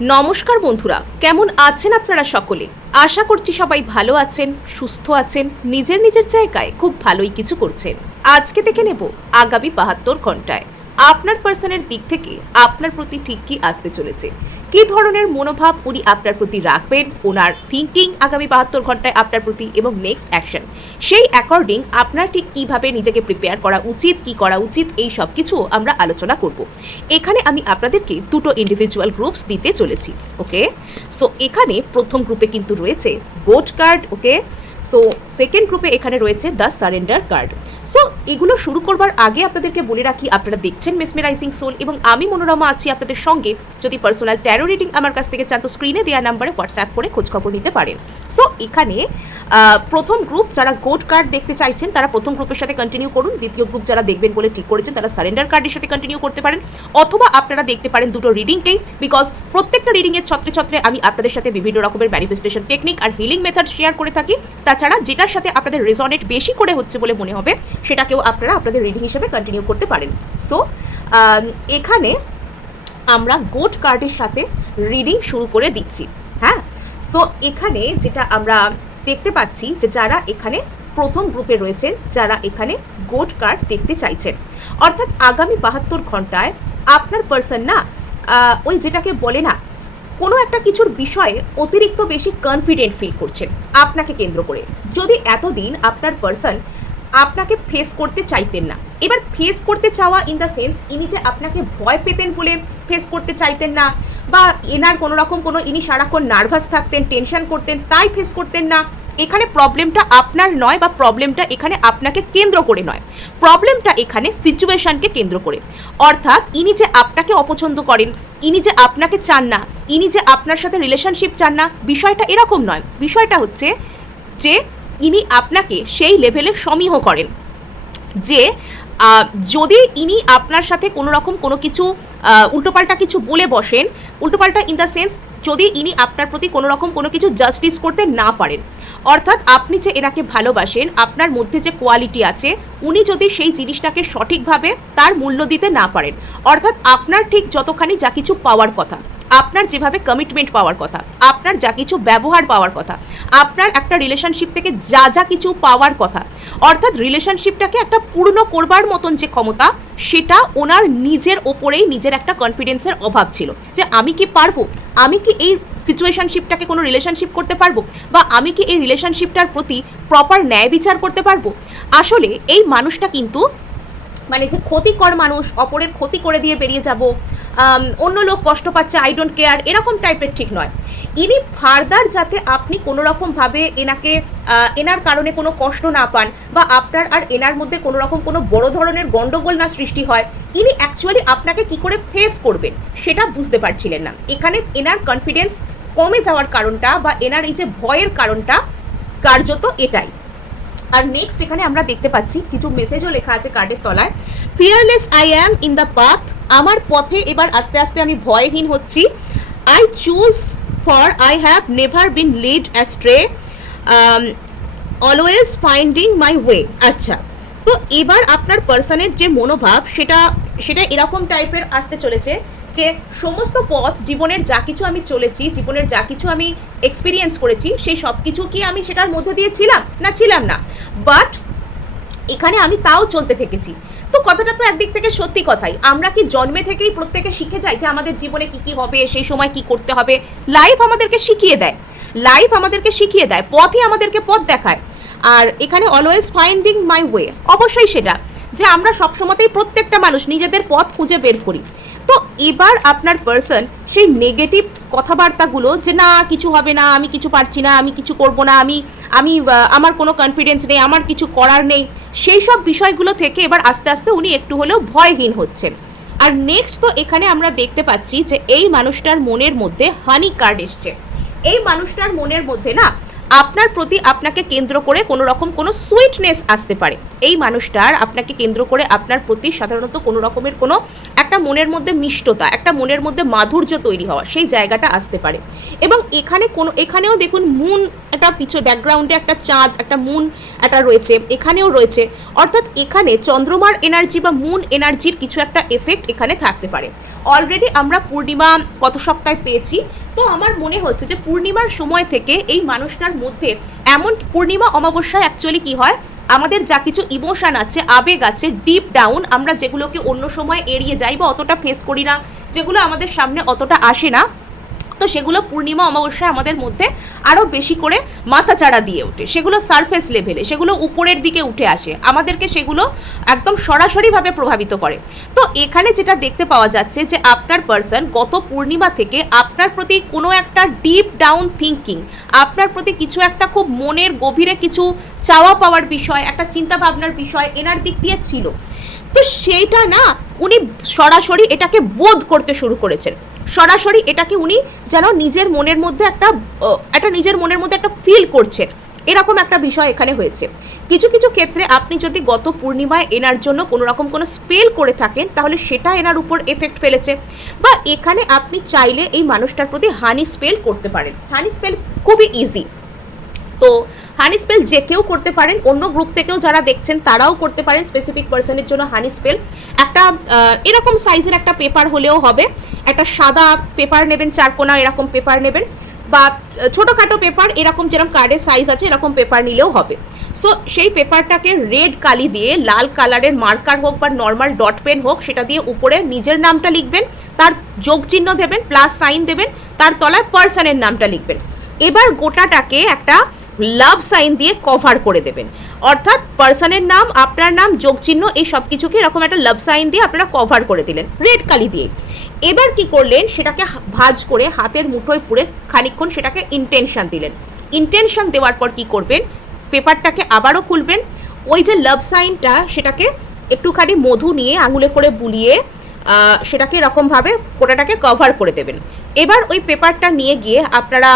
নমস্কার বন্ধুরা, কেমন আছেন আপনারা সকলে? আশা করছি সবাই ভালো আছেন, সুস্থ আছেন, নিজের নিজের জায়গায় খুব ভালোই কিছু করছেন। আজকে দেখে নেব আগামী ৭২ ঘন্টায় আপনার পার্সনের দিক থেকে আপনার প্রতি ঠিক কি আসতে চলেছে, কি ধরনের মনোভাব উনি আপনার প্রতি রাখবেন, ওনার থিঙ্কিং আগামী ৭২ ঘন্টায় আপনার প্রতি এবং নেক্সট অ্যাকশন, সেই অ্যাকর্ডিং আপনার ঠিক কিভাবে নিজেকে প্রিপেয়ার করা উচিত, কি করা উচিত, এই সব কিছু আমরা আলোচনা করব। এখানে আমি আপনাদেরকে দুটো ইন্ডিভিজুয়াল গ্রুপস দিতে চলেছি। ওকে, সো এখানে প্রথম গ্রুপে কিন্তু রয়েছে গোট কার্ড। ওকে, সো সেকেন্ড গ্রুপে এখানে রয়েছে দ্য সারেন্ডার কার্ড। সো এগুলো শুরু করবার আগে আপনাদেরকে বলে রাখি, আপনারা দেখছেন মেসমেরাইজিং সোল এবং আমি মনোরমা আছি আপনাদের সঙ্গে। যদি পার্সোনাল ট্যারো রিডিং আমার কাছ থেকে চান তো স্ক্রিনে দেওয়া নাম্বারে হোয়াটসঅ্যাপ করে খোঁজখবর নিতে পারেন। সো এখানে প্রথম গ্রুপ যারা গোট কার্ড দেখতে চাইছেন তারা প্রথম গ্রুপের সাথে কন্টিনিউ করুন। দ্বিতীয় গ্রুপ যারা দেখবেন বলে ঠিক করেছেন তারা সারেন্ডার কার্ডের সাথে কন্টিনিউ করতে পারেন, অথবা আপনারা দেখতে পারেন দুটো রিডিংকেই, বিকজ প্রত্যেকটা রিডিংয়ের ছত্রে ছত্রে আমি আপনাদের সাথে বিভিন্ন রকমের ম্যানিফেস্টেশন টেকনিক আর হিলিং মেথড শেয়ার করে থাকি। তাছাড়া যেটার সাথে আপনাদের রেজনেট বেশি করে হচ্ছে বলে মনে হবে সেটাকেও আপনারা আপনাদের রিডিং হিসেবে কন্টিনিউ করতে পারেন। সো এখানে আমরা গোট কার্ডের সাথে রিডিং শুরু করে দিচ্ছি। হ্যাঁ, সো এখানে যেটা আমরা দেখতে পাচ্ছি যে যারা এখানে প্রথম গ্রুপে রয়েছেন, যারা এখানে গোট কার্ড দেখতে চাইছেন, অর্থাৎ আগামী ৭২ ঘন্টায় আপনার পার্সন না ওই যেটাকে বলে না কোনো একটা কিছুর বিষয়ে অতিরিক্ত বেশি কনফিডেন্ট ফিল করছেন আপনাকে কেন্দ্র করে। যদি এতদিন আপনার পার্সন আপনাকে ফেস করতে চাইতেন না, এবার ফেস করতে চাওয়া ইন দ্য সেন্স ইনি যে আপনাকে ভয় পেতেন বলে ফেস করতে চাইতেন না, বা এনার কোনো রকম কোনো ইনি সারাক্ষণ নার্ভাস থাকতেন, টেনশন করতেন, তাই ফেস করতেন না। এখানে প্রবলেমটা আপনার নয়, বা প্রবলেমটা এখানে আপনাকে কেন্দ্র করে নয়, প্রবলেমটা এখানে সিচুয়েশনকে কেন্দ্র করে। অর্থাৎ ইনি যে আপনাকে অপছন্দ করেন, ইনি যে আপনাকে চান না, ইনি যে আপনার সাথে রিলেশনশিপ চান না, বিষয়টা এরকম নয়। বিষয়টা হচ্ছে যে ইনি আপনাকে সেই লেভেলে সমীহ করেন যে যদি ইনি আপনার সাথে কোনো রকম কোনো কিছু উল্টোপাল্টা কিছু বলে বসেন, উল্টোপাল্টা ইন দ্য সেন্স যদি ইনি আপনার প্রতি কোনো রকম কোনো কিছু জাস্টিস করতে না পারেন, অর্থাৎ আপনি যে এনাকে ভালোবাসেন, আপনার মধ্যে যে কোয়ালিটি আছে, উনি যদি সেই জিনিসটাকে সঠিকভাবে তার মূল্য দিতে না পারেন, অর্থাৎ আপনার ঠিক যতখানি যা কিছু পাওয়ার কথা, আপনার যেভাবে কমিটমেন্ট পাওয়ার কথা, আপনার যা কিছু ব্যবহার পাওয়ার কথা, আপনার একটা রিলেশনশিপ থেকে যা যা কিছু পাওয়ার কথা, অর্থাৎ রিলেশনশিপটাকে একটা পূর্ণ করবার মতন যে ক্ষমতা, সেটা ওনার নিজের ওপরেই নিজের একটা কনফিডেন্সের অভাব ছিল যে আমি কি পারবো, আমি কি এই সিচুয়েশনশিপটাকে কোনো রিলেশনশিপ করতে পারবো, বা আমি কি এই রিলেশনশিপটার প্রতি প্রপার ন্যায় বিচার করতে পারবো। আসলে এই মানুষটা কিন্তু মানে যে ক্ষতিকর মানুষ, অপরের ক্ষতি করে দিয়ে বেরিয়ে যাব, অন্য লোক কষ্ট পাচ্ছে, আই ডোন্ট কেয়ার, এরকম টাইপের ঠিক নয়। ইনি ফার্দার যাতে আপনি কোনো রকমভাবে এনাকে এনার কারণে কোনো কষ্ট না পান, বা আপনার আর এনার মধ্যে কোনো রকম কোনো বড় ধরনের গন্ডগোল না সৃষ্টি হয়, ইনি অ্যাকচুয়ালি আপনাকে কি করে ফেস করবেন সেটা বুঝতে পারছিলেন না। এখানে এনার কনফিডেন্স কমে যাওয়ার কারণটা, বা এনার এই যে ভয়ের কারণটা কার্যত এটাই। আর নেক্সট এখানে আমরা দেখতে পাচ্ছি কিছু মেসেজও লেখা আছে কার্ডের তলায়। Fearless I am in the path, আমার পথে এবার আস্তে আস্তে আমি ভয়হীন হচ্ছি। I choose for I have never been lead ashtray, always finding my way. আচ্ছা, তো এবার আপনার পার্সনের যে মনোভাব সেটা এরকম টাইপের আসতে চলেছে যে সমস্ত পথ, জীবনের যা কিছু আমি চলেছি, জীবনের যা কিছু আমি এক্সপিরিয়েন্স করেছি, সেই সব কিছু কি আমি সেটার মধ্যে দিয়ে ছিলাম না, বাট এখানে আমি তাও চলতে থেকেছি। তো কথাটা তো একদিক থেকে সত্যি কথাই, আমরা কি জন্মে থেকেই প্রত্যেকে শিখে যাই যে আমাদের জীবনে কি কি হবে, সেই সময় কি করতে হবে? লাইফ আমাদেরকে শিখিয়ে দেয়, পথই আমাদেরকে পথ দেখায়। আর এখানে অলওয়েজ ফাইন্ডিং মাই ওয়ে, অবশ্যই সেটা যে আমরা সবসময়তেই প্রত্যেকটা মানুষ নিজেদের পথ খুঁজে বের করি। তো এবার আপনার পার্সন সেই নেগেটিভ কথাবার্তাগুলো যে না কিছু হবে না, আমি কিছু পারছি না, আমি কিছু করব না, আমি আমার কোনো কনফিডেন্স নেই, আমার কিছু করার নেই, সেই সব বিষয়গুলো থেকে এবার আস্তে আস্তে উনি একটু হলেও ভয়হীন হচ্ছেন। আর নেক্সট তো এখানে আমরা দেখতে পাচ্ছি যে এই মানুষটার মনের মধ্যে হানি কার্ড এসছে। এই মানুষটার মনের মধ্যে না আপনার প্রতি, আপনাকে কেন্দ্র করে কোনো রকম কোনো সুইটনেস আসতে পারে। এই মানুষটার আপনাকে কেন্দ্র করে আপনার প্রতি সাধারণত কোনো রকমের কোনো একটা মনের মধ্যে মিষ্টতা, একটা মনের মধ্যে মাধুর্য তৈরি হওয়া, সেই জায়গাটা আসতে পারে। এবং এখানেও দেখুন মুন একটা পিছনে ব্যাকগ্রাউন্ডে একটা চাঁদ, একটা মুন একটা রয়েছে, এখানেও রয়েছে, অর্থাৎ এখানে চন্দ্রমার এনার্জি বা মুন এনার্জির কিছু একটা এফেক্ট এখানে থাকতে পারে। অলরেডি আমরা পূর্ণিমা গত সপ্তাহে পেয়েছি, তো আমার মনে হচ্ছে যে পূর্ণিমার সময় থেকে এই মানুষটার মধ্যে এমন, পূর্ণিমা অমাবস্যায় অ্যাকচুয়ালি কি হয়, আমাদের যা কিছু ইমোশন আছে, আবেগ আছে, ডিপ ডাউন, আমরা যেগুলোকে অন্য সময় এড়িয়ে যাই বা অতটা ফেস করি না, যেগুলো আমাদের সামনে অতটা আসে না, তো সেগুলো পূর্ণিমা অমাবস্যায় আমাদের মধ্যে আরও বেশি করে মাথাচাড়া দিয়ে ওঠে, সেগুলো সারফেস লেভেলে, সেগুলো উপরের দিকে উঠে আসে, আমাদেরকে সেগুলো একদম সরাসরিভাবে প্রভাবিত করে। তো এখানে যেটা দেখতে পাওয়া যাচ্ছে যে আপনার পার্সন গত পূর্ণিমা থেকে আপনার প্রতি কোনো একটা ডিপ ডাউন থিঙ্কিং, আপনার প্রতি কিছু একটা খুব মনের গভীরে কিছু চাওয়া পাওয়ার বিষয়, একটা চিন্তা ভাবনার বিষয় এনার দিক দিয়ে ছিল। তো সেইটা না উনি সরাসরি এটাকে বোধ করতে শুরু করেছেন, সরাসরি এটাকে উনি যেন নিজের মনের মধ্যে একটা ফিল করছেন, এরকম একটা বিষয় এখানে হয়েছে। কিছু কিছু ক্ষেত্রে আপনি যদি গত পূর্ণিমায় এনার জন্য কোনো রকম কোনো স্পেল করে থাকেন, তাহলে সেটা এনার উপর এফেক্ট ফেলেছে, বা এখানে আপনি চাইলে এই মানুষটার প্রতি হানি স্পেল করতে পারেন। হানি স্পেল খুবই ইজি, তো হানি স্পেল যে কেউ করতে পারেন, অন্য গ্রুপ থেকেও যারা দেখছেন তারাও করতে পারেন। স্পেসিফিক পার্সনের জন্য হানি স্পেল একটা এরকম সাইজের একটা পেপার হলেও হবে, একটা সাদা পেপার নেবেন, 4 কোনা এরকম পেপার নেবেন, বা ছোটোখাটো পেপার এরকম যেরকম কার্ডের সাইজ আছে এরকম পেপার নিলেও হবে। সো সেই পেপারটাকে রেড কালি দিয়ে, লাল কালারের মার্কার হোক বা নর্মাল ডট পেন হোক, সেটা দিয়ে উপরে নিজের নামটা লিখবেন, তার যোগ চিহ্ন দেবেন, প্লাস সাইন দেবেন, তার তলায় পার্সনের নামটা লিখবেন। এবার গোটাটাকে একটা লাভ সাইন দিয়ে কভার করে দেবেন, অর্থাৎ পার্সনের নাম, আপনার নাম, যোগ চিহ্ন, এই সব কিছুকে এরকম একটা লাভ সাইন দিয়ে আপনারা কভার করে দিলেন রেড কালি দিয়ে। এবার কি করলেন, সেটাকে ভাঁজ করে হাতের মুঠোয় পুরে খানিকক্ষণ সেটাকে ইন্টেনশন দিলেন। ইন্টেনশন দেওয়ার পর কি করবেন, পেপারটাকে আবারও খুলবেন, ওই যে লাভ সাইনটা সেটাকে একটুখানি মধু নিয়ে আঙুলে করে বুলিয়ে সেটাকে এরকমভাবে গোটাটাকে কভার করে দেবেন। এবার ওই পেপারটা নিয়ে গিয়ে আপনারা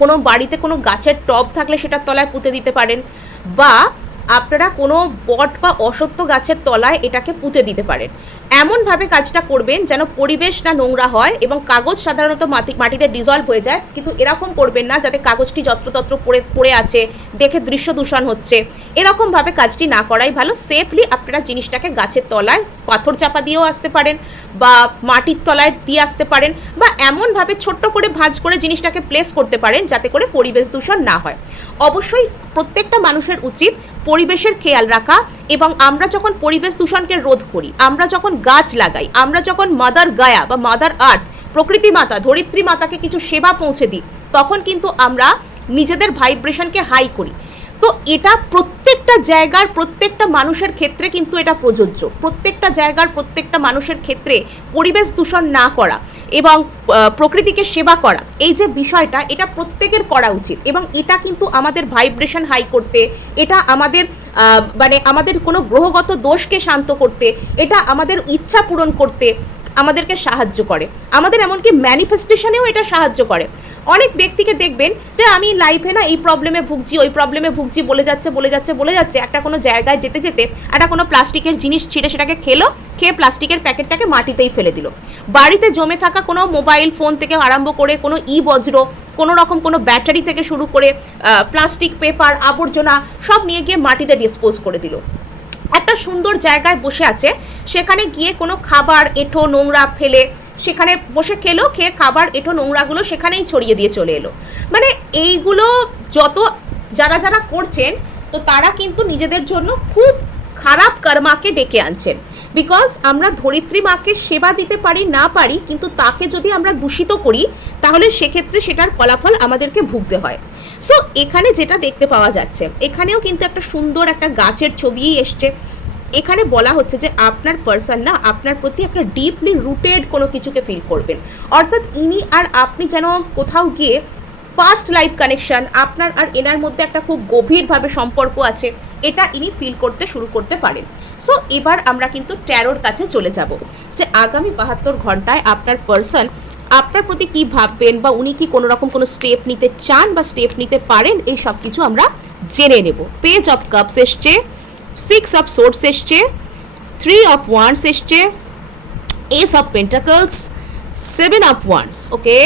কোনো বাড়িতে কোনো গাছের টব থাকলে সেটার তলায় পুঁতে দিতে পারেন, বা আপনারা কোনো বট বা অসত্য গাছের তলায় এটাকে পুঁতে দিতে পারেন। এমনভাবে কাজটা করবেন যেন পরিবেশ না নোংরা হয়, এবং কাগজ সাধারণত মাটিতে ডিজলভ হয়ে যায়, কিন্তু এরকম করবেন না যাতে কাগজটি যত্রতত্র পড়ে আছে, দেখে দৃশ্য দূষণ হচ্ছে, এরকমভাবে কাজটি না করাই ভালো। সেফলি আপনারা জিনিসটাকে গাছের তলায় পাথর চাপা দিয়েও আসতে পারেন, বা মাটির তলায় দিয়ে আসতে পারেন, বা এমনভাবে ছোট্ট করে ভাঁজ করে জিনিসটাকে প্লেস করতে পারেন যাতে করে পরিবেশ দূষণ না হয়। অবশ্যই প্রত্যেকটা মানুষের উচিত পরিবেশের খেয়াল রাখা, এবং আমরা যখন পরিবেশ দূষণকে রোধ করি, আমরা যখন গাছ লাগাই, আমরা যখন মাদার গায়া বা মাদার আর্থ, প্রকৃতি মাতা, ধরিত্রী মাতাকে কিছু সেবা পৌঁছে দিই, তখন কিন্তু আমরা নিজেদের ভাইব্রেশনকে হাই করি। তো এটা প্রত্যেকটা জায়গার প্রত্যেকটা মানুষের ক্ষেত্রে কিন্তু এটা প্রযোজ্য। প্রত্যেকটা জায়গার প্রত্যেকটা মানুষের ক্ষেত্রে পরিবেশ দূষণ না করা এবং প্রকৃতিকে সেবা করা, এই যে বিষয়টা, এটা প্রত্যেকের করা উচিত। এবং এটা কিন্তু আমাদের ভাইব্রেশন হাই করতে, এটা আমাদের আমাদের কোনো গ্রহগত দোষকে শান্ত করতে, এটা আমাদের ইচ্ছা পূরণ করতে আমাদেরকে সাহায্য করে, আমাদের এমনকি ম্যানিফেস্টেশনেও এটা সাহায্য করে। অনেক ব্যক্তিকে দেখবেন যে আমি লাইফে না এই প্রবলেমে ভুগছি, ওই প্রবলেমে ভুগছি, বলে যাচ্ছে একটা কোনো জায়গায় যেতে যেতে একটা কোনো প্লাস্টিকের জিনিস ছিঁড়ে সেটাকে খেয়ে প্লাস্টিকের প্যাকেটটাকে মাটিতেই ফেলে দিল। বাড়িতে জমে থাকা কোনো মোবাইল ফোন থেকে আরম্ভ করে কোনো বজ্র, কোনো রকম কোনো ব্যাটারি থেকে শুরু করে প্লাস্টিক, পেপার, আবর্জনা সব নিয়ে গিয়ে মাটিতে ডিসপোজ করে দিল। একটা সুন্দর জায়গায় বসে আছে, সেখানে গিয়ে কোনো খাবার এঁঠো নোংরা ফেলে সেখানে বসে খেলো, খেয়ে খাবার এঁঠো নোংরাগুলো সেখানেই ছড়িয়ে দিয়ে চলে এলো। মানে এইগুলো যারা করছেন, তো তারা কিন্তু নিজেদের জন্য খুব খারাপ কর্মাকে ডেকে আনছেন। বিকজ আমরা ধরিত্রী মাকে সেবা দিতে পারি না পারি, কিন্তু তাকে যদি আমরা দূষিত করি তাহলে সেক্ষেত্রে সেটার ফলাফল আমাদেরকে ভুগতে হয়। সো এখানে যেটা দেখতে পাওয়া যাচ্ছে, এখানেও কিন্তু একটা সুন্দর একটা গাছের ছবিই এসছে। এখানে বলা হচ্ছে যে আপনার পার্সন না আপনার প্রতি একটা ডিপলি রুটেড কোনো কিছুকে ফিল করবেন, অর্থাৎ ইনি আর আপনি যেন কোথাও গিয়ে পাস্ট লাইফ কানেকশন, আপনার আর এনার মধ্যে একটা খুব গভীরভাবে সম্পর্ক আছে, এটা ইনি ফিল করতে শুরু করতে পারেন। সো এবার আমরা কিন্তু ট্যারোর কাছে চলে যাব যে আগামী 72 ঘন্টায় আপনার পার্সন আপনার প্রতি কি ভাববেন, বা উনি কি কোনো রকম কোনো স্টেপ নিতে চান বা স্টেপ নিতে পারেন, এই সব কিছু আমরা জেনে নেব। পেজ অফ কাপস এসছে, 6 অফ সোর্ডস এসছে, 3 অফ ওয়ান্ডস এসছে, S of pentacles, 7 of wands, okay,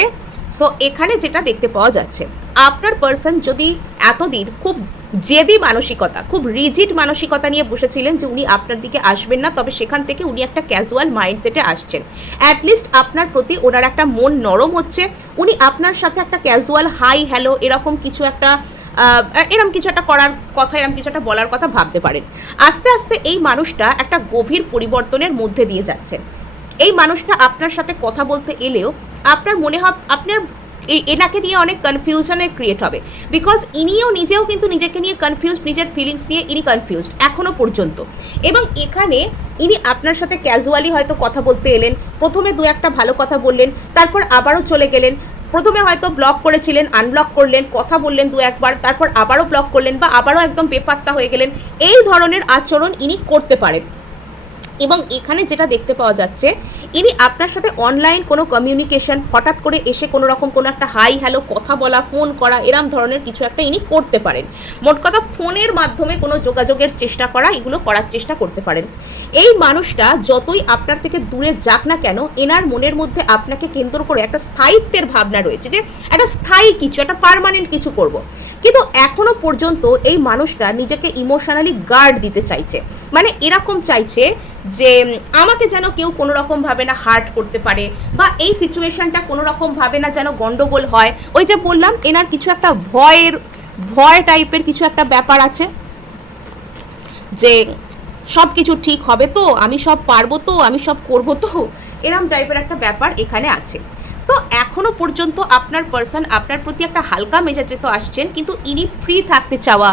so এখানে যেটা দেখতে পাওয়া যাচ্ছে, আপনার পার্সন যদি এতদিন খুব জেদি মানসিকতা, খুব রিজিড মানসিকতা নিয়ে বসেছিলেন যে উনি আপনার দিকে আসবেন না, তবে সেখান থেকে উনি একটা ক্যাজুয়াল মাইন্ডসেটে আসছেন। অ্যাটলিস্ট আপনার প্রতি ওনার একটা মন নরম হচ্ছে, উনি আপনার সাথে একটা ক্যাজুয়াল হাই হ্যালো এরকম কিছু একটা করার কথা, এরকম কিছু একটা বলার কথা ভাবতে পারেন। আস্তে আস্তে এই মানুষটা একটা গভীর পরিবর্তনের মধ্যে দিয়ে যাচ্ছে। এই মানুষটা আপনার সাথে কথা বলতে এলেও আপনার মনে হয় আপনার এনাকে নিয়ে অনেক কনফিউশনের ক্রিয়েট হবে, বিকজ ইনিও নিজেও কিন্তু নিজেকে নিয়ে কনফিউজড, নিজের ফিলিংস নিয়ে ইনি কনফিউজড এখনও পর্যন্ত। এবং এখানে ইনি আপনার সাথে ক্যাজুয়ালি হয়তো কথা বলতে এলেন, প্রথমে দু একটা ভালো কথা বললেন, তারপর আবারও চলে গেলেন, প্রথমে হয়তো ব্লক করেছিলেন, আনব্লক করলেন, কথা বললেন দু একবার, তারপর আবারও ব্লক করলেন বা আবারও একদম বেপাত্তা হয়ে গেলেন। এই ধরনের আচরণ ইনি করতে পারেন। এবং এখানে যেটা দেখতে পাওয়া যাচ্ছে, ইনি আপনার সাথে অনলাইন কোনো কমিউনিকেশন, হঠাৎ করে এসে কোনো রকম কোনো একটা হাই হ্যালো কথা বলা, ফোন করা, এরম ধরনের কিছু একটা ইনি করতে পারেন। মোট কথা ফোনের মাধ্যমে কোনো যোগাযোগের চেষ্টা করা, এগুলো করার চেষ্টা করতে পারেন। এই মানুষটা যতই আপনার থেকে দূরে যাক না কেন, এনার মনের মধ্যে আপনাকে কেন্দ্র করে একটা স্থায়িত্বের ভাবনা রয়েছে, যে একটা স্থায়ী কিছু, একটা পার্মানেন্ট কিছু করব। কিন্তু এখনো পর্যন্ত এই মানুষটা নিজেকে ইমোশনালি গার্ড দিতে চাইছে, মানে এরকম চাইছে যে আমাকে যেন কেউ কোনো রকমভাবে না হার্ট করতে পারে, বা এই সিচুয়েশনটা কোনো রকমভাবে না যেন গন্ডগোল হয়। ওই যে বললাম, এনার কিছু একটা ভয় টাইপের কিছু একটা ব্যাপার আছে, যে সব কিছু ঠিক হবে তো, আমি সব পারবো তো, আমি সব করবো তো, এরম টাইপের একটা ব্যাপার এখানে আছে। তো এখনো পর্যন্ত আপনার পার্সন আপনার প্রতি একটা হালকা মেজাজে তো আসছেন, কিন্তু ইনি ফ্রি থাকতে চাওয়া,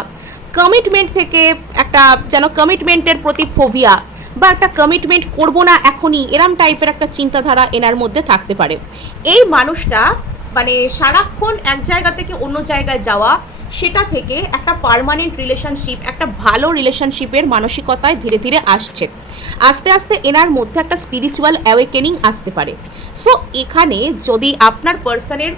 কমিটমেন্ট থেকে একটা যেন কমিটমেন্টের প্রতি ফোবিয়া, বা একটা কমিটমেন্ট করবো না এখনই, এরম টাইপের একটা চিন্তাধারা এনার মধ্যে থাকতে পারে। এই মানুষটা মানে সারাক্ষণ এক জায়গা থেকে অন্য জায়গায় যাওয়া, সেটা থেকে একটা পার্মানেন্ট রিলেশনশিপ, একটা ভালো রিলেশনশিপের মানসিকতায় ধীরে ধীরে আসছে। আস্তে আস্তে এনার মধ্যে একটা স্পিরিচুয়াল অ্যাওয়েকেনিং আসতে পারে। সো এখানে যদি আপনার পার্সনের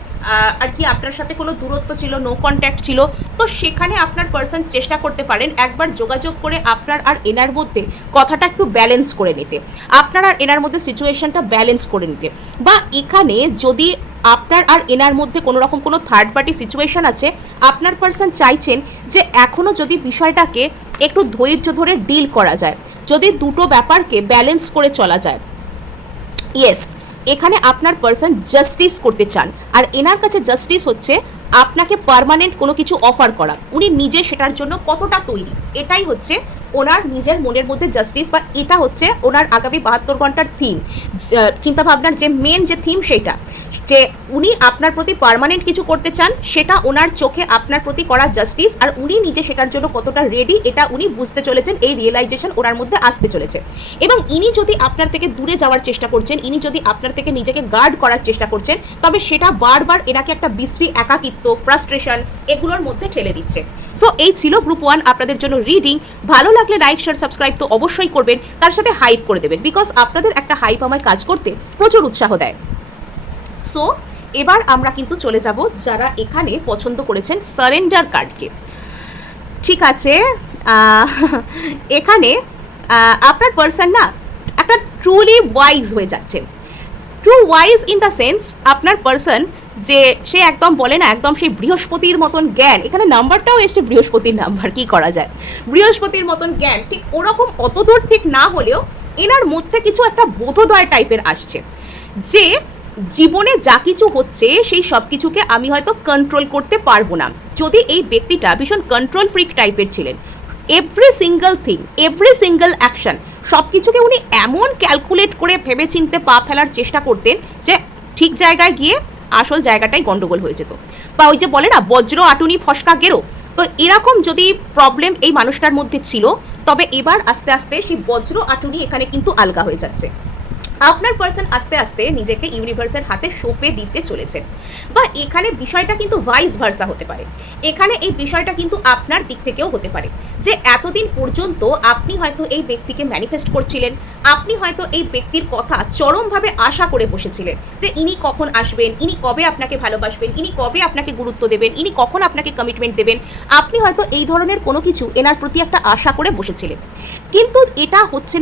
আর কি আপনার সাথে কোনো দূরত্ব ছিল, নো কন্ট্যাক্ট ছিল, তো সেখানে আপনার পার্সন চেষ্টা করতে পারেন একবার যোগাযোগ করে আপনার আর এনার মধ্যে কথাটা একটু ব্যালেন্স করে নিতে, আপনার আর এনার মধ্যে সিচুয়েশনটা ব্যালেন্স করে নিতে। বা এখানে যদি আপনার আর এনার মধ্যে কোনো রকম কোনো থার্ড পার্টি সিচুয়েশন আছে, আপনার পার্সন চাইছেন যে এখনও যদি বিষয়টাকে একটু ধৈর্য ধরে ডিল করা যায়, যদি দুটো ব্যাপারকে ব্যালেন্স করে চলা যায়। ইয়েস, এখানে আপনার পার্সন জাস্টিস করতে চান, আর এনার কাছে জাস্টিস হচ্ছে আপনাকে পার্মানেন্ট কোনো কিছু অফার করা, উনি নিজে সেটার জন্য কতটা তৈরি, এটাই হচ্ছে ওনার নিজের মনের মধ্যে জাস্টিস, বা এটা হচ্ছে ওনার আগামী 72 ঘন্টার থিম, চিন্তাভাবনার যে মেন যে থিম, সেটা যে উনি আপনার প্রতি পার্মানেন্ট কিছু করতে চান, সেটা ওনার চোখে আপনার প্রতি করা জাস্টিস, আর উনি নিজে সেটার জন্য কতটা রেডি এটা উনি বুঝতে চলেছেন, এই রিয়েলাইজেশন ওনার মধ্যে আসতে চলেছে। এবং ইনি যদি আপনার থেকে দূরে যাওয়ার চেষ্টা করছেন, ইনি যদি আপনার থেকে নিজেকে গার্ড করার চেষ্টা করছেন, তবে সেটা বারবার এনাকে একটা বিশ্রী একাকিত্ব, ফ্রাস্ট্রেশন এগুলোর মধ্যে ঠেলে দিচ্ছে। সো এই ছিল গ্রুপ 1 আপনাদের জন্য রিডিং। ভালো লাগলে লাইক, শেয়ার, সাবস্ক্রাইব তো অবশ্যই করবেন, তার সাথে হাইপ করে দেবেন, বিকজ আপনাদের একটা হাইপ আমায় কাজ করতে প্রচুর উৎসাহ দেয়। সো এবার আমরা কিন্তু চলে যাব যারা এখানে পছন্দ করেছেন সারেন্ডার কার্ডকে। ঠিক আছে, এখানে আপনার পার্সন না একটা ট্রুলি ওয়াইজ হয়ে যাচ্ছেন। True wise in the sense, আপনার পার্সন যে সে একদম বলে না, একদম সেই বৃহস্পতির মতন জ্ঞান, এখানে নাম্বারটাও এসছে বৃহস্পতির নাম্বার, কি করা যায়, বৃহস্পতির মতন জ্ঞান, ঠিক ওরকম অতদূর ঠিক না হলেও এনার মধ্যে কিছু একটা বোধোদয় টাইপের আসছে, যে জীবনে যা কিছু হচ্ছে সেই সব কিছুকে আমি হয়তো কন্ট্রোল করতে পারবো না। যদি এই ব্যক্তিটা ভীষণ কন্ট্রোল ফ্রিক টাইপের ছিলেন, every single thing, every single action, সব কিছুকে উনি এমন ক্যালকুলেট করে ভেবে চিনতে পা ফেলার চেষ্টা করতেন যে ঠিক জায়গায় গিয়ে আসল জায়গাটাই গন্ডগোল হয়ে যেত। বা ওই যে বলে না, বজ্র আটুনি ফসকা গেরো, তো এরকম যদি প্রবলেম এই মানুষটার মধ্যে ছিল, তবে এবার আস্তে আস্তে সেই বজ্র আটুনি এখানে কিন্তু আলগা হয়ে যাচ্ছে। আপনার পার্সন আস্তে আস্তে নিজেকে ইউনিভার্সের হাতে সঁপে দিতে চলেছেন। বা এখানে বিষয়টা কিন্তু ভাইস ভার্সা হতে পারে, এখানে এই বিষয়টা কিন্তু আপনার দিক থেকেও হতে পারে, যে এতদিন পর্যন্ত আপনি হয়তো এই ব্যক্তিকে ম্যানিফেস্ট করছিলেন, আপনি হয়তো এই ব্যক্তির কথা চরমভাবে আশা করে বসেছিলেন, যে ইনি কখন আসবেন, ইনি কবে আপনাকে ভালোবাসবেন, ইনি কবে আপনাকে গুরুত্ব দেবেন, ইনি কখন আপনাকে কমিটমেন্ট দেবেন, আপনি হয়তো এই ধরনের কোনো কিছু এনার প্রতি একটা আশা করে বসেছিলেন। কিন্তু এটা হচ্ছে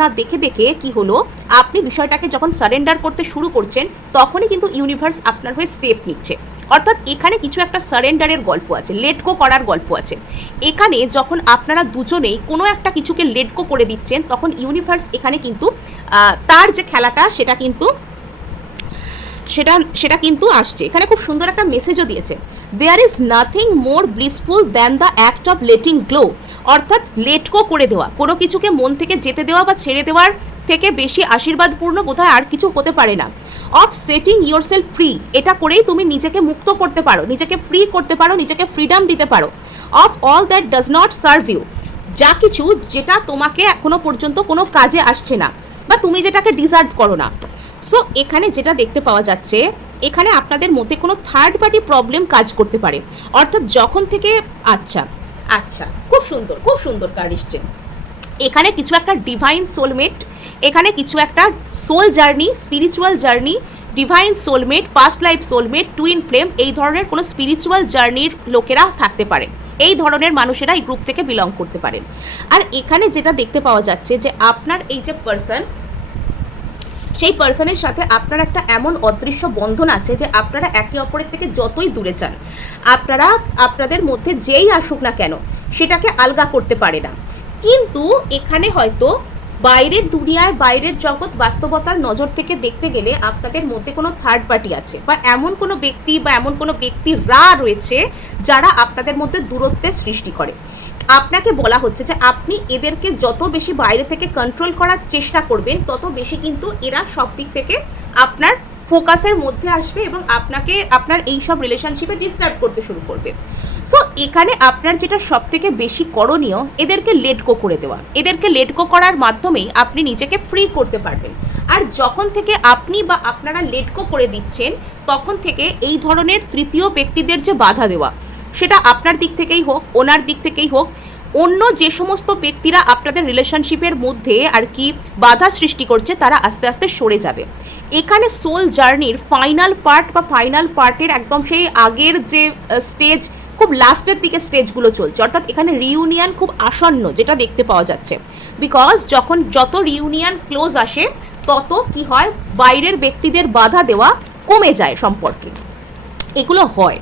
না দেখে দেখে কি হলো, আপনি বিষয়টাকে যখন সারেন্ডার করতে শুরু করছেন তখনই কিন্তু ইউনিভার্স আপনার হয়ে স্টেপ নিচ্ছে। অর্থাৎ এখানে কিছু একটা সারেন্ডারের গল্প আছে, লেট গো করার গল্প আছে। এখানে যখন আপনারা দুজনেই কোনো একটা কিছুকে লেট গো করে দিচ্ছেন তখন ইউনিভার্স এখানে কিন্তু তার যে খেলাটা সেটা কিন্তু আসছে। এখানে খুব সুন্দর একটা মেসেজও দিয়েছে, there is nothing more blissful than the act of letting glow. অর্থাৎ লেট গো করে দেওয়া, কোনো কিছুকে মন থেকে যেতে দেওয়া বা ছেড়ে দেওয়ার থেকে বেশি আশীর্বাদপূর্ণ বোধহয় আর কিছু হতে পারে না। Of setting your self free, এটা করেই তুমি নিজেকে মুক্ত করতে পারো, নিজেকে ফ্রি করতে পারো, নিজেকে ফ্রিডম দিতে পারো। Of all that does not serve you, যা কিছু যেটা তোমাকে এখনো পর্যন্ত কোনো কাজে আসছে না বা তুমি যেটাকে ডিজার্ভ করো না। সো এখানে যেটা দেখতে পাওয়া যাচ্ছে, এখানে আপনাদের মধ্যে কোনো থার্ড পার্টি প্রবলেম কাজ করতে পারে। অর্থাৎ যখন থেকে আচ্ছা খুব সুন্দর কার্ড এসছে। এখানে কিছু একটা ডিভাইন সোলমেট, এখানে কিছু একটা soul journey, spiritual journey, divine soulmate, past life soulmate, twin flame, এই ধরনের কোনো স্পিরিচুয়াল জার্নির লোকেরা থাকতে পারে। এই ধরনের মানুষেরা এই গ্রুপ থেকে বিলং করতে পারেন। আর এখানে যেটা দেখতে পাওয়া যাচ্ছে যে আপনার এই যে পার্সন, সেই পার্সনের সাথে আপনার একটা এমন অদৃশ্য বন্ধন আছে যে আপনারা একে অপরের থেকে যতই দূরে যান, আপনারা আপনাদের মধ্যে যেই আসুক না কেন সেটাকে আলগা করতে পারে না। কিন্তু এখানে হয়তো বাইরের দুনিয়ায়, বাইরের জগৎ, বাস্তবতার নজর থেকে দেখতে গেলে আপনাদের মধ্যে কোনো থার্ড পার্টি আছে বা এমন কোনো ব্যক্তি বা এমন কোনো ব্যক্তিরা রয়েছে যারা আপনাদের মধ্যে দূরত্বের সৃষ্টি করে। আপনাকে বলা হচ্ছে যে আপনি এদেরকে যত বেশি বাইরে থেকে কন্ট্রোল করার চেষ্টা করবেন তত বেশি কিন্তু এরা সব দিক থেকে আপনার ফোকাসের মধ্যে আসবে এবং আপনাকে আপনার এই সব রিলেশনশিপে ডিস্টার্ব করতে শুরু করবে। সো এখানে আপনার যেটা সব থেকে বেশি করণীয়, এদেরকে লেট গো করে দেওয়া। এদেরকে লেট গো করার মাধ্যমেই আপনি নিজেকে ফ্রি করতে পারবেন। আর যখন থেকে আপনি বা আপনারা লেট গো করে দিচ্ছেন তখন থেকে এই ধরনের তৃতীয় ব্যক্তিদের যে বাধা দেওয়া, সেটা আপনার দিক থেকেই হোক, ওনার দিক থেকেই হোক, অন্য যে সমস্ত ব্যক্তিরা আপনাদের রিলেশনশিপের মধ্যে আর কি বাধা সৃষ্টি করছে তারা আস্তে আস্তে সরে যাবে। এখানে সোল জার্নির ফাইনাল পার্টের একদম সেই আগের যে স্টেজ, খুব লাস্টের দিকে স্টেজগুলো চলছে। অর্থাৎ এখানে রিউনিয়ন খুব আসন্ন যেটা দেখতে পাওয়া যাচ্ছে। বিকজ যত রিউনিয়ন ক্লোজ আসে তত কি হয়, বাইরের ব্যক্তিদের বাধা দেওয়া কমে যায় সম্পর্কে, এগুলো হয়।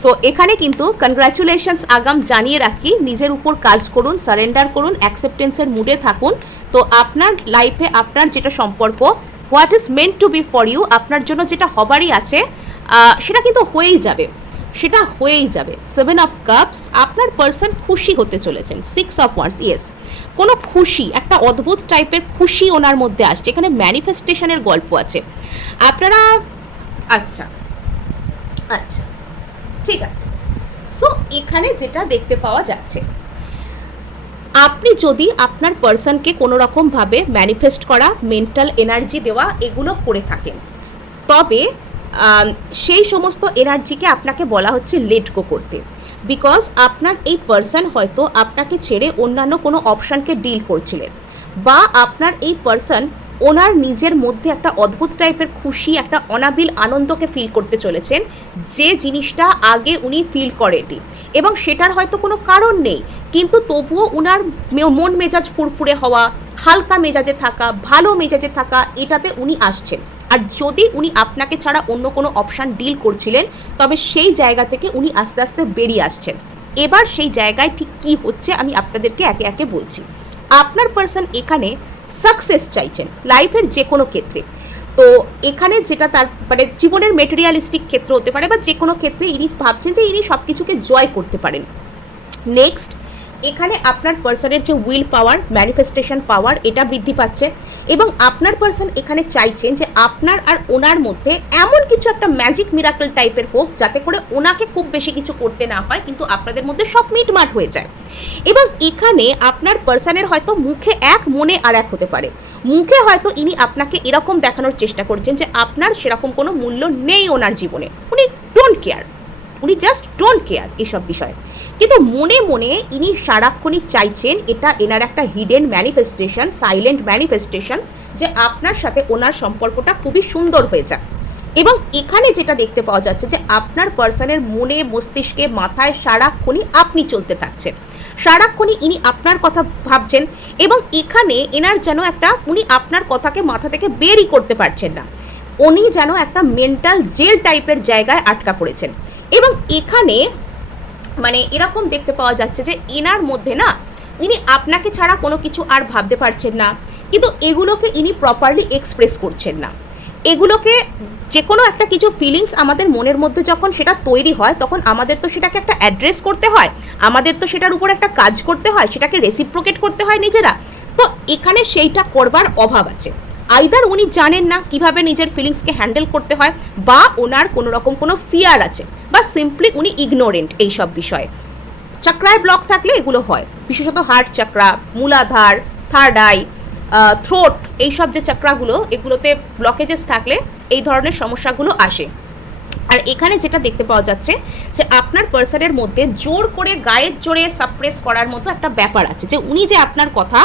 সো এখানে কিন্তু কনগ্রাচুলেশনস আগাম জানিয়ে রাখি, নিজের উপর কাজ করুন, সারেন্ডার করুন, অ্যাকসেপ্টেন্সের মুডে থাকুন। তো আপনার লাইফে আপনার যেটা সম্পর্ক, what is meant to be for you, আপনার জন্য যেটা হবারই আছে সেটা কিন্তু হয়েই যাবে। 7 অফ কাপস, আপনার পার্সন খুশি হতে চলেছেন। 6 অফ ওয়ান্ডস, ইয়েস, কোনো খুশি, একটা অদ্ভুত টাইপের খুশি ওনার মধ্যে আসছে। এখানে ম্যানিফেস্টেশনের গল্প আছে। আপনারা আচ্ছা ঠিক আছে। সো এখানে যেটা দেখতে পাওয়া যাচ্ছে, আপনি যদি আপনার পার্সনকে কোনো রকমভাবে ম্যানিফেস্ট করা, মেন্টাল এনার্জি দেওয়া এগুলো করে থাকেন, তবে সেই সমস্ত এনার্জিকে আপনাকে বলা হচ্ছে লেট গো করতে। বিকজ আপনার এই পার্সন হয়তো আপনাকে ছেড়ে অন্যান্য কোনো অপশানকে ডিল করছিলেন, বা আপনার এই পার্সন ওনার নিজের মধ্যে একটা অদ্ভুত টাইপের খুশি, একটা অনাবিল আনন্দকে ফিল করতে চলেছেন, যে জিনিসটা আগে উনি ফিল করেনি, এবং সেটার হয়তো কোনো কারণ নেই, কিন্তু তবুও উনার মন মেজাজ ফুরফুরে হওয়া, হালকা মেজাজে থাকা, ভালো মেজাজে থাকা, এটাতে উনি আসছেন। আর যদি উনি আপনাকে ছাড়া অন্য কোনো অপশান ডিল করছিলেন, তবে সেই জায়গা থেকে উনি আস্তে আস্তে বেরিয়ে আসছেন। এবার সেই জায়গায় ঠিক কী হচ্ছে আমি আপনাদেরকে একে একে বলছি। আপনার পার্সন এখানে সাকসেস চাইছেন লাইফের যে কোনো ক্ষেত্রে। তো এখানে যেটা তার মানে জীবনের মেটেরিয়ালিস্টিক ক্ষেত্র হতে পারে, বা যে কোনো ক্ষেত্রে ইনি ভাবছেন যে ইনি সব কিছুকে জয় করতে পারেন। নেক্সট, এখানে আপনার পার্সনের যে উইল পাওয়ার, ম্যানিফেস্টেশন পাওয়ার, এটা বৃদ্ধি পাচ্ছে, এবং আপনার পার্সন এখানে চাইছেন যে আপনার আর ওনার মধ্যে এমন কিছু একটা ম্যাজিক মিরাকল টাইপের হোক যাতে করে ওনাকে খুব বেশি কিছু করতে না হয়, কিন্তু আপনাদের মধ্যে সব মিটমাট হয়ে যায়। এবং এখানে আপনার পার্সনের হয়তো মুখে এক, মনে আর এক হতে পারে। মুখে হয়তো ইনি আপনাকে এরকম দেখানোর চেষ্টা করছেন যে আপনার সেরকম কোনো মূল্য নেই ওনার জীবনে, উনি ডোন্ট কেয়ার, উনি জাস্ট ডোন্ট কেয়ার এসব বিষয়ে। কিন্তু মনে মনে ইনি সারাক্ষণই চাইছেন, এটা এনার একটা হিডেন ম্যানিফেস্টেশন, সাইলেন্ট ম্যানিফেস্টেশন, যে আপনার সাথে ওনার সম্পর্কটা খুবই সুন্দর হয়ে যায়। এবং এখানে যেটা দেখতে পাওয়া যাচ্ছে যে আপনার পার্সনের মনে, মস্তিষ্কে, মাথায় সারাক্ষণই আপনি চলতে থাকছেন। সারাক্ষণই ইনি আপনার কথা ভাবছেন এবং এখানে এনার যেন একটা উনি আপনার কথাকে মাথা থেকে বেরই করতে পারছেন না, উনি যেন একটা মেন্টাল জেল টাইপের জায়গায় আটকা পড়েছেন। এবং এখানে মানে এরকম দেখতে পাওয়া যাচ্ছে যে এনার মধ্যে না ইনি আপনাকে ছাড়া কোনো কিছু আর ভাবতে পারছেন না, কিন্তু এগুলোকে ইনি প্রপারলি এক্সপ্রেস করছেন না। এগুলোকে যে কোনো একটা কিছু ফিলিংস আমাদের মনের মধ্যে যখন সেটা তৈরি হয় তখন আমাদের তো সেটাকে একটা অ্যাড্রেস করতে হয়, আমাদের তো সেটার উপর একটা কাজ করতে হয়, সেটাকে রেসিপ্রোকেট করতে হয় নিজেরা। তো এখানে সেইটা করবার অভাব আছে। আইদার উনি জানেন না কিভাবে নিজের ফিলিংসকে হ্যান্ডেল করতে হয়, বা ওনার কোনো রকম কোনো ফিয়ার আছে, বা সিম্পলি উনি ইগনোরেন্ট এইসব বিষয়ে। চক্রায় ব্লক থাকলে এগুলো হয়, বিশেষত heart chakra, muladhara, third eye, throat, এইসব যে চক্রাগুলো এগুলোতে ব্লকেজেস থাকলে এই ধরনের সমস্যাগুলো আসে। আর এখানে যেটা দেখতে পাওয়া যাচ্ছে যে আপনার পার্সনের মধ্যে জোর করে গায়ের জোরে সাপ্রেস করার মতো একটা ব্যাপার আছে, যে উনি যে আপনার কথা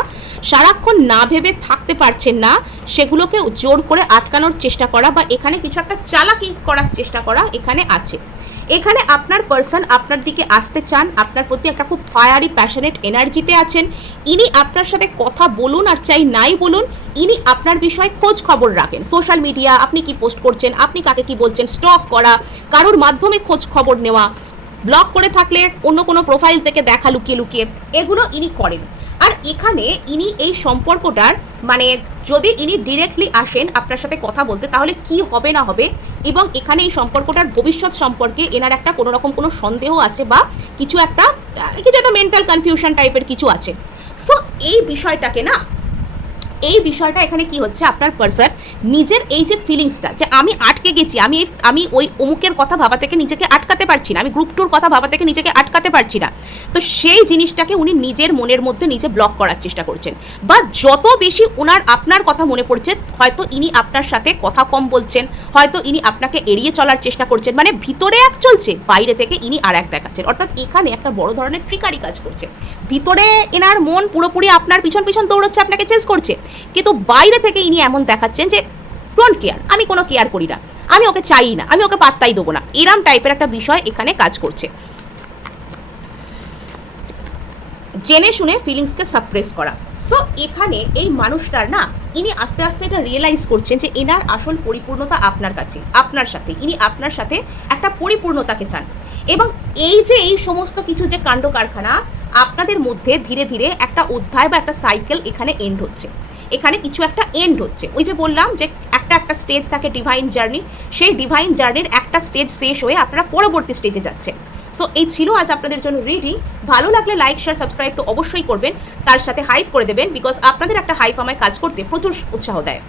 সারাক্ষণ না ভেবে থাকতে পারছেন না, সেগুলোকে জোর করে আটকানোর চেষ্টা করা বা এখানে কিছু একটা চালাকি করার চেষ্টা করা এখানে আছে। এখানে আপনার পার্সন আপনার দিকে আসতে চান, আপনার প্রতি একটা খুব ফায়ারি প্যাশনেট এনার্জিতে আছেন। ইনি আপনার সাথে কথা বলুন আর চাই নাই বলুন, ইনি আপনার বিষয়ে খোঁজ খবর রাখেন। সোশ্যাল মিডিয়া আপনি কি পোস্ট করছেন, আপনি কাকে কি বলছেন, স্টক করা, কারোর মাধ্যমে খোঁজ খবর নেওয়া, ব্লক করে থাকলে অন্য কোনো প্রোফাইল থেকে দেখা লুকিয়ে লুকিয়ে, এগুলো ইনি করেন। আর এখানে ইনি এই সম্পর্কটার মানে যদি ইনি ডিরেক্টলি আসেন আপনার সাথে কথা বলতে তাহলে কি হবে না হবে, এবং এখানে এই সম্পর্কটার ভবিষ্যৎ সম্পর্কে এনার একটা কোনো রকম কোনো সন্দেহ আছে বা কিছু একটা মেন্টাল কনফিউশন টাইপের কিছু আছে। সো এই বিষয়টাকে না, এই বিষয়টা এখানে কি হচ্ছে, আপনার পার্সন নিজের এই যে ফিলিংসটা যে আমি আটকে গেছি, আমি ওই অমুকের কথা ভাবা থেকে নিজেকে আটকাতে পারছি না, আমি গ্রুপ টুর কথা ভাবা থেকে নিজেকে আটকাতে পারছি না, তো সেই জিনিসটাকে উনি নিজের মনের মধ্যে নিজে ব্লক করার চেষ্টা করছেন। বা যত বেশি ওনার আপনার কথা মনে পড়ছে, হয়তো ইনি আপনার সাথে কথা কম বলছেন, হয়তো ইনি আপনাকে এড়িয়ে চলার চেষ্টা করছেন, মানে ভিতরে এক চলছে, বাইরে থেকে ইনি আর এক দেখাচ্ছেন। অর্থাৎ এখানে একটা বড় ধরনের ট্রিকারি কাজ করছে। ভিতরে এনার মন পুরোপুরি আপনার পিছন পিছন দৌড়চ্ছে, আপনাকে চেস করছে, কিন্তু বাইরে থেকে ইনি এমন দেখাচ্ছেন যে ডোন্ট কেয়ার, আমি কোনো কেয়ার করি না, আমি ওকে চাই না, আমি ওকে পাত্তাই দেবো না, এরম টাইপের একটা বিষয় এখানে কাজ করছে। জেনে শুনে ফিলিংসকে সাপ্রেস করা। সো এখানে এই মানুষটার না ইনি আস্তে আস্তে এটা রিয়েলাইজ করছেন যে এনার আসল পরিপূর্ণতা আপনার কাছে, আপনার সাথে, ইনি আপনার সাথে একটা পরিপূর্ণতাকে চান। এবং এই যে এই সমস্ত কিছু যে কাণ্ড কারখানা আপনাদের মধ্যে ধীরে ধীরে একটা অধ্যায় বা একটা সাইকেল এখানে এন্ড হচ্ছে, এখানে কিছু একটা এন্ড হচ্ছে। ওই যে বললাম যে একটা স্টেজ থাকে ডিভাইন জার্নি, সেই ডিভাইন জার্নির একটা স্টেজ শেষ হয়ে আপনারা পরবর্তী স্টেজে যাচ্ছেন। সো এই ছিল আজ আপনাদের জন্য রিডিং। ভালো লাগলে লাইক শেয়ার সাবস্ক্রাইব তো অবশ্যই করবেন, তার সাথে হাইপ করে দেবেন, বিকজ আপনাদের একটা হাইপ আমায় কাজ করতে প্রচুর উৎসাহ দেয়।